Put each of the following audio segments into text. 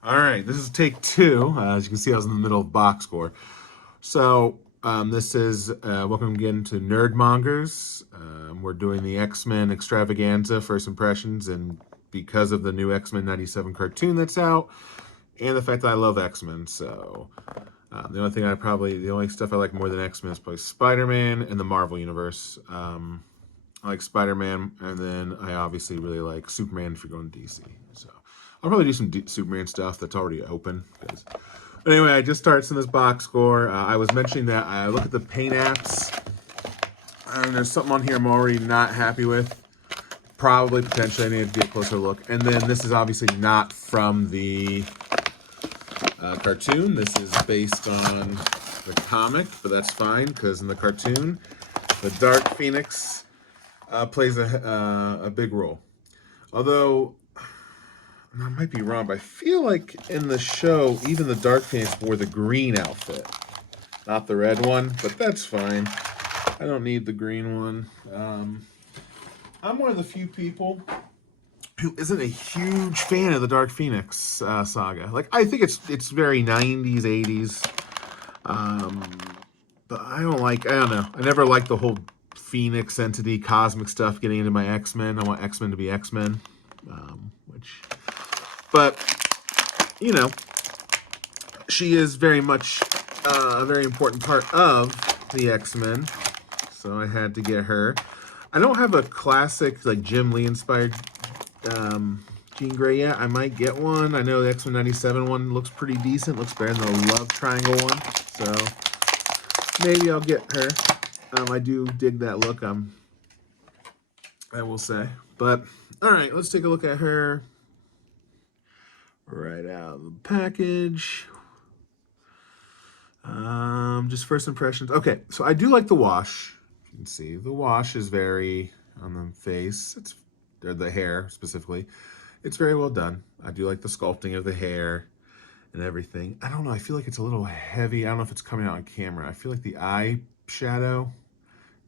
All right, this is take two. As you can see, I was in the middle of box score. So this is welcome again to Nerdmongers. We're doing the X-Men Extravaganza first impressions, and because of the new X-Men '97 cartoon that's out, and the fact that I love X-Men, so the only stuff I like more than X-Men is probably Spider-Man and the Marvel universe. I like Spider-Man, and then I obviously really like Superman if you're going to DC. So I'll probably do some Superman stuff that's already open. But anyway, I just started in this box score. I was mentioning that I look at the paint apps, and there's something on here I'm already not happy with. Probably, potentially, I need to get a closer look. And then this is obviously not from the cartoon. This is based on the comic, but that's fine because in the cartoon, the Dark Phoenix plays a big role. Although I might be wrong, but I feel like in the show, even the Dark Phoenix wore the green outfit, not the red one. But that's fine. I don't need the green one. I'm one of the few people who isn't a huge fan of the Dark Phoenix saga. Like I think it's very '90s, '80s. Um, but I don't know. I never liked the whole Phoenix entity, cosmic stuff getting into my X-Men. I want X-Men to be X-Men. But, you know, she is very much a very important part of the X-Men. So I had to get her. I don't have a classic, like, Jim Lee inspired Jean Grey yet. I might get one. I know the X-Men '97 one looks pretty decent. Looks better than the Love Triangle one. So maybe I'll get her. I do dig that look, I will say. But, all right, let's take a look at her. Right out of the package. Just first impressions. Okay, so I do like the wash. You can see the wash is very on the face. It's or the hair specifically. It's very well done. I do like the sculpting of the hair and everything. I don't know. I feel like it's a little heavy. I don't know if it's coming out on camera. I feel like the eye shadow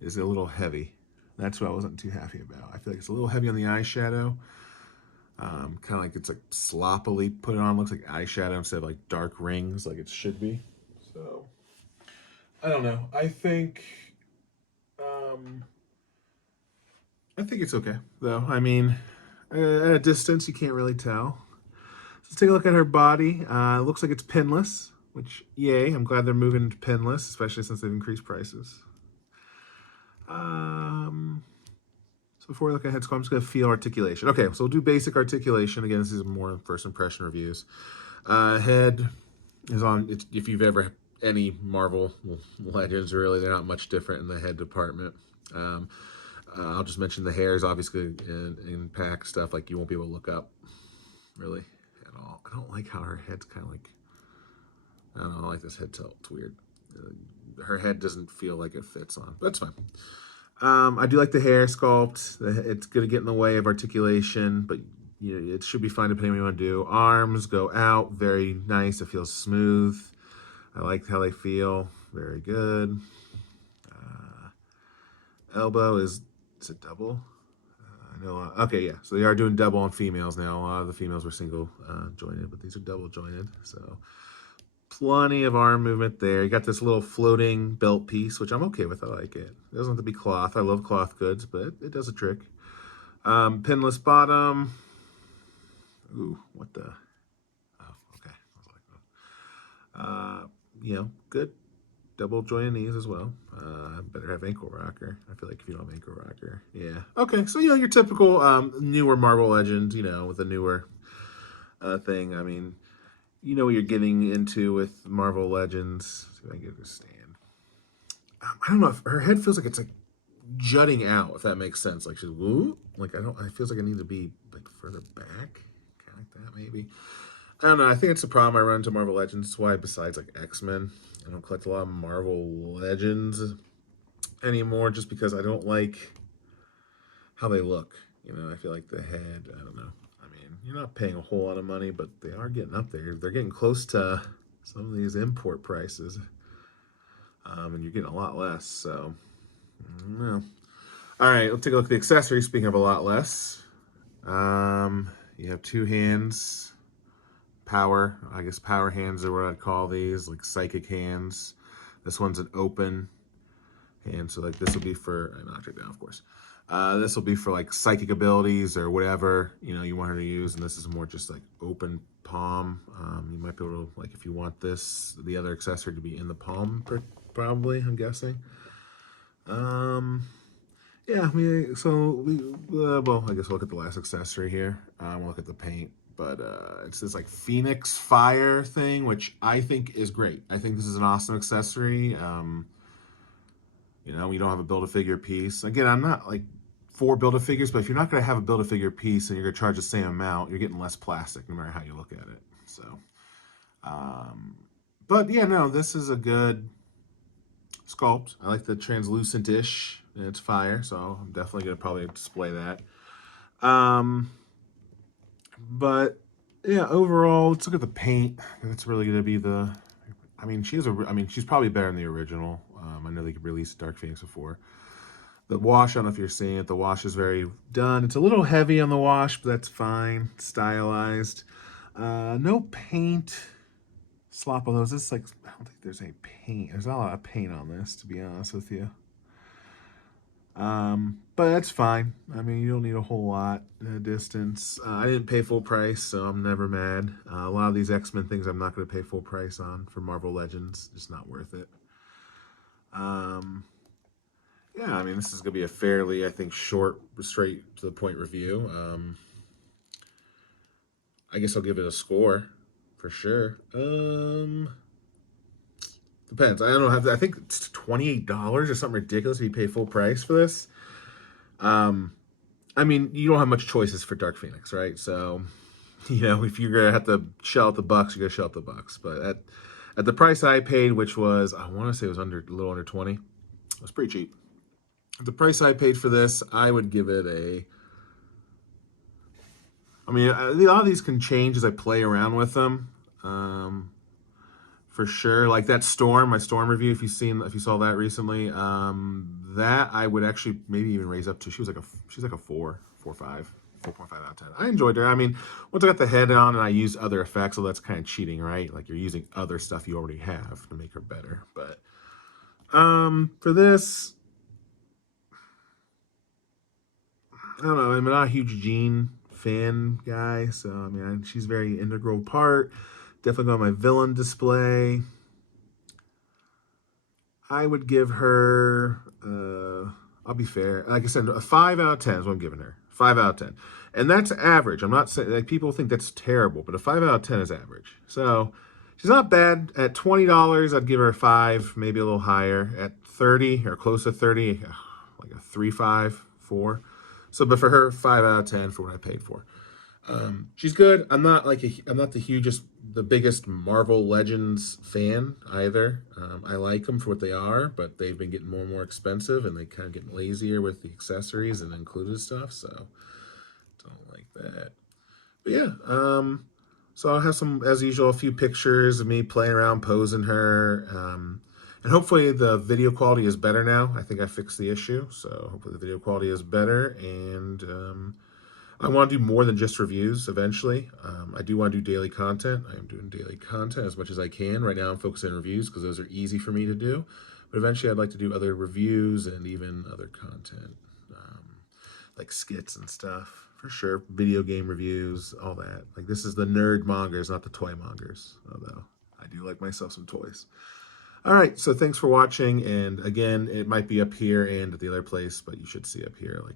is a little heavy. That's what I wasn't too happy about. I feel like it's a little heavy on the eyeshadow. Kind of like it's like sloppily put on. Looks like eyeshadow instead of like dark rings like it should be. So I don't know. Um, I think it's okay though. I mean, at a distance you can't really tell. Let's take a look at her body. It looks like it's pinless, which yay! I'm glad they're moving to pinless, especially since they've increased prices. So before we look at head sculpt, I'm just going to feel articulation. Okay, so we'll do basic articulation. Again, this is more first impression reviews. Head is on, if you've ever, any Marvel Legends, really, they're not much different in the head department. I'll just mention the hair is obviously in pack stuff, like you won't be able to look up, really, at all. I don't like how her head's kind of like, I don't know, I like this head tilt. It's weird. Her head doesn't feel like it fits on, but that's fine. I do like the hair sculpt. It's going to get in the way of articulation, but it should be fine depending on what you want to do. Arms go out, very nice. It feels smooth. I like how they feel. Very good. Elbow is it double? I know. Okay, yeah. So they are doing double on females now. A lot of the females were single jointed, but these are double jointed. So plenty of arm movement there. You got this little floating belt piece, which I'm okay with. I like it. It doesn't have to be cloth. I love cloth goods, but it does a trick. Pinless bottom. Ooh, what the? Oh, okay. I was like, good. Double jointed knees as well. Better have ankle rocker. I feel like if you don't have ankle rocker, yeah. Okay, so your typical newer Marvel Legend, with a newer thing. I mean, you know what you're getting into with Marvel Legends. See if I can understand. I don't know if her head feels like it's like jutting out, if that makes sense. Like she's woo. Like I don't. It feels like I need to be like further back, kind of like that maybe. I don't know. I think it's the problem I run into Marvel Legends. That's why besides like X-Men, I don't collect a lot of Marvel Legends anymore, just because I don't like how they look. I feel like the head. I don't know. I mean, you're not paying a whole lot of money, but they are getting up there. They're getting close to some of these import prices, and you're getting a lot less. So, I don't know. All right, let's take a look at the accessories. Speaking of a lot less, you have two hands, power. I guess power hands are what I'd call these, like psychic hands. This one's an open hand, so like this will be for, I knocked it down, of course. This will be for like psychic abilities or whatever, you know, you want her to use. And this is more just like open palm. You might be able to, like, if you want this, the other accessory to be in the palm, probably, I'm guessing. Yeah, well, I guess we'll look at the last accessory here. We'll look at the paint, but it's this like Phoenix Fire thing, which I think is great. I think this is an awesome accessory. You know, you don't have a Build-A-Figure piece. Again, I'm not like for Build-A-Figures, but if you're not going to have a Build-A-Figure piece and you're going to charge the same amount, you're getting less plastic no matter how you look at it. So, but yeah, no, this is a good sculpt. I like the translucent-ish. It's fire, so I'm definitely going to probably display that. But yeah, overall, let's look at the paint. That's really going to be the, I mean, she's probably better than the original. I know they could release Dark Phoenix before. The wash, I don't know if you're seeing it. The wash is very done. It's a little heavy on the wash, but that's fine. Stylized. No paint slop on those. This is like, I don't think there's any paint. There's not a lot of paint on this, to be honest with you. But that's fine. I mean, you don't need a whole lot distance. I didn't pay full price, so I'm never mad. A lot of these X-Men things I'm not going to pay full price on for Marvel Legends. Just not worth it. Yeah, I mean, this is going to be a fairly, I think, short, straight to the point review. I guess I'll give it a score for sure. Depends. I don't know. I think it's $28 or something ridiculous if you pay full price for this. I mean, you don't have much choices for Dark Phoenix, right? So, you know, if you're gonna have to shell out the bucks, you're gonna shell out the bucks. But at the price I paid, which was, I want to say it was a little under 20, it was pretty cheap. At the price I paid for this, I would give it a. I mean, a lot of these can change as I play around with them. For sure, like that Storm, my Storm review, if you saw that recently, that I would actually maybe even raise up to. She's like a 4.5 out of 10. I enjoyed her. I mean, once I got the head on and I used other effects, so that's kind of cheating, right? Like you're using other stuff you already have to make her better. But for this, I don't know. I'm not a huge Jean fan guy, so I mean, she's a very integral part. Definitely go on my villain display. I would give her, I'll be fair, like I said, a 5 out of 10 is what I'm giving her. 5 out of 10. And that's average. I'm not saying, like, people think that's terrible, but a 5 out of 10 is average. So she's not bad. At $20, I'd give her a 5, maybe a little higher. At 30 or close to 30, like a 3.5, 4. So, but for her, 5 out of 10 for what I paid for. She's good. I'm not the biggest Marvel Legends fan either. I like them for what they are, but they've been getting more and more expensive, and they kind of get lazier with the accessories and included stuff. So don't like that. But yeah, so I'll have some, as usual, a few pictures of me playing around, posing her, and hopefully the video quality is better now. I think I fixed the issue, so hopefully the video quality is better, and I want to do more than just reviews eventually. I do want to do daily content. I am doing daily content as much as I can. Right now I'm focusing on reviews because those are easy for me to do. But eventually I'd like to do other reviews and even other content, like skits and stuff. For sure, video game reviews, all that. Like, this is the nerd mongers, not the toy mongers. Although I do like myself some toys. All right, so thanks for watching. And again, it might be up here and at the other place, but you should see up here like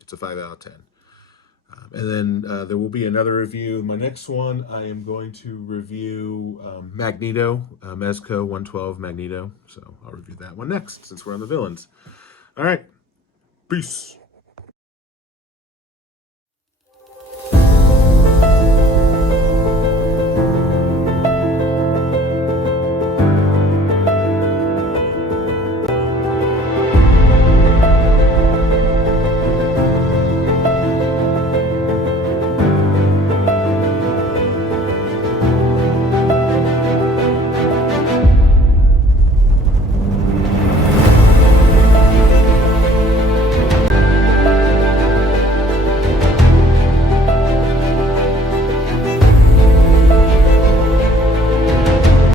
it's a 5 out of 10. And then there will be another review. My next one, I am going to review Magneto, Mezco 112 Magneto. So I'll review that one next since we're on the villains. All right, peace.